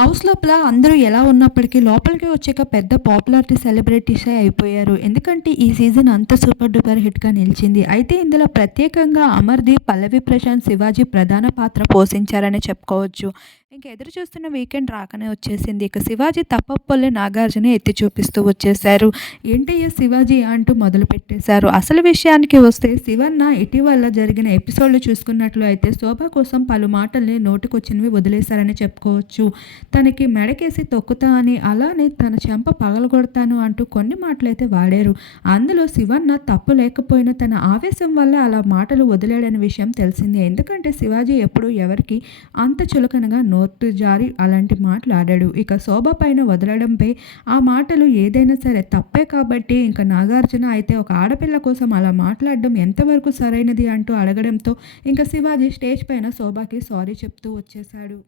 House లోపల అందరూ ఎలా ఉన్నప్పటికీ లోపలికి వచ్చాక పెద్ద పాపులారిటీ సెలబ్రిటీసే అయిపోయారు. ఎందుకంటే ఈ సీజన్ అంత సూపర్ డూపర్ హిట్గా నిలిచింది. అయితే ఇందులో ప్రత్యేకంగా అమర్దీప్ పల్లవి ప్రశాంత్ శివాజీ ప్రధాన పాత్ర పోషించారని చెప్పుకోవచ్చు. ఇంక ఎదురు చూస్తున్న వీకెండ్ రాకనే వచ్చేసింది. ఇక శివాజీ తప్పప్పొల్లి నాగార్జున ఎత్తి చూపిస్తూ వచ్చేశారు. ఏంటయ్య శివాజీ అంటూ మొదలు పెట్టేశారు. అసలు విషయానికి వస్తే శివన్న ఇటీవల జరిగిన ఎపిసోడ్లు చూసుకున్నట్లు అయితే శోభ కోసం పలు మాటల్ని నోటికొచ్చినవి వదిలేశారని చెప్పుకోవచ్చు. తనకి మెడకేసి తొక్కుతా అని అలానే తన చెంప పగలగొడతాను అంటూ కొన్ని మాటలైతే వాడారు. అందులో శివన్న తప్పు లేకపోయినా తన ఆవేశం వల్ల అలా మాటలు వదిలాడనే విషయం తెలిసింది. ఎందుకంటే శివాజీ ఎప్పుడూ ఎవరికి అంత చులకనగా నోటు జారి అలాంటి మాటలు ఆడాడు ఇక శోభ పైన వదలడంపై ఆ మాటలు ఏదైనా సరే తప్పే కాబట్టి ఇంకా నాగార్జున అయితే ఒక ఆడపిల్ల కోసం అలా మాట్లాడడం ఎంతవరకు సరైనది అంటూ అడగడంతో ఇంకా శివాజీ స్టేజ్ పైన శోభకి సారీ చెప్తూ వచ్చేశాడు.